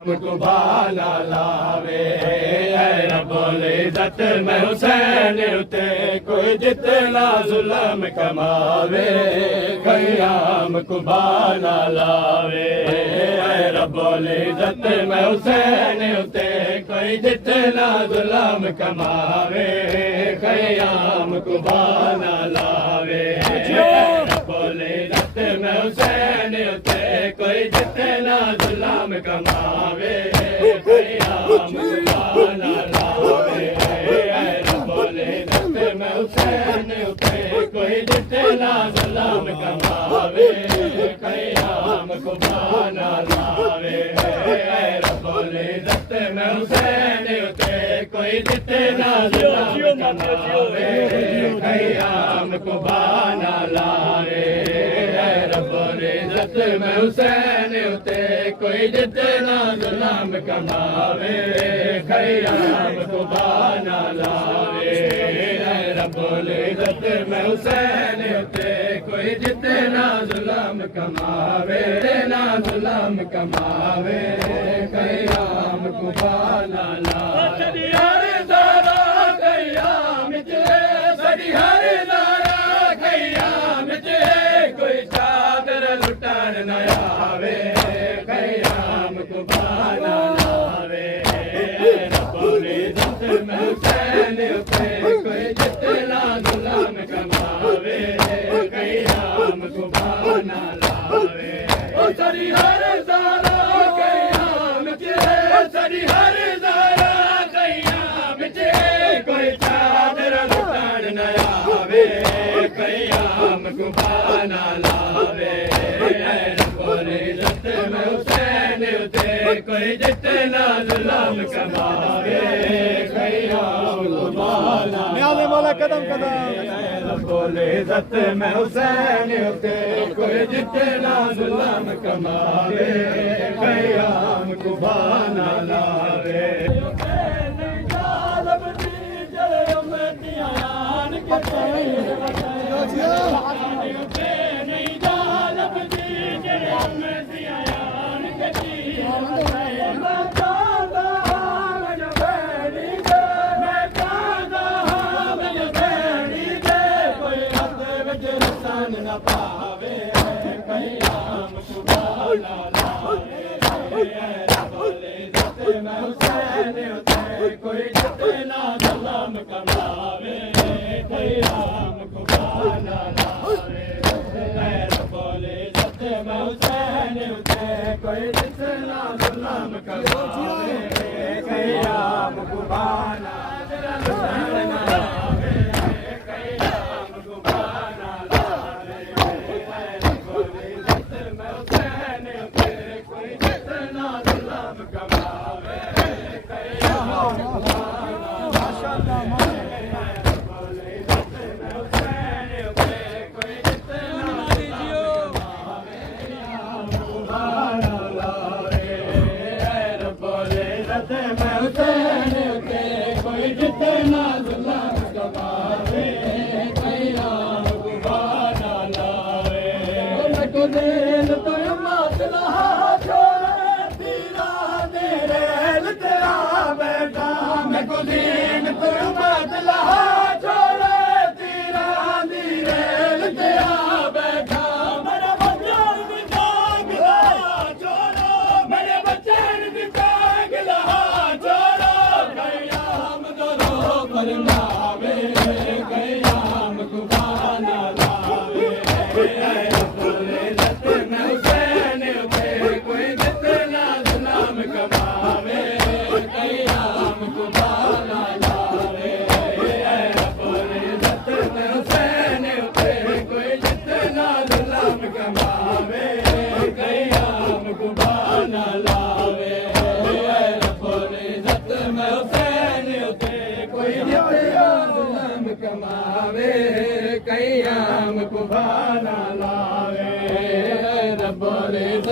को भाला लावे रब्बुल इज़्ज़त में हुसैन उते कोई जितना जुल्म कमावे क़याम को भाला लावे रब्बुल इज़्ज़त में हुसैन उते कोई जितना जुल्म कमावे क़याम को भाला लावे रब्बुल इज़्ज़त में हुसैन उते कोई जितना जुल्म कमावे क़याम को भाला लावे रब्बुल इज़्ज़त में हुसैन उते कोई जितना जुल्म कमावे क़याम को भाला लावे रब्बुल इज़्ज़त में हुसैन उते कोई जितना जुल्म कमावे क़याम को भाला लावे रब्बुल इज़्ज़त में हुसैन उते कोई जितना जुल्म कमावे क़याम को भाला लावे रब्बुल इज़्ज़त में हुसैन उते कोई जितना जुल्म कमावे ना जुल्म कमावे क़याम को भाला लावे हर ज़रा क़याम च सड़ी हर ज़रा क़याम च कोई चादर लुटान न आवे क़याम को भाला लावे रब्बुल इज़्ज़त में हुसैन उते कोई जितना जुल्म कमावे क़याम को भाला लावे ओ सड़ी हर ज़रा क़याम च सड़ी हर ज़रा क़याम च कोई चादर लुटान न आवे क़याम को भाला लावे रब्बुल इज़्ज़त में हुसैन उते कोई जितना जुल्म कमावे क़याम को भाला वाला कदम कदम रब्बुल इज़्ज़त में हुसैन उते कोई जितना जुल्म कमावे क़याम को भाला लावे कोई जितना जुल्म कमावे क़याम को भाला लावे रब्बुल इज़्ज़त में हुसैन उते कोई जितना जुल्म कमावे क़याम को भाला लावे क़याम को भाला लावे रब्बुल इज़्ज़त में हुसैन उते कोई जितना जुल्म कमावे क़याम को भाला लावे रब्बुल इज़्ज़त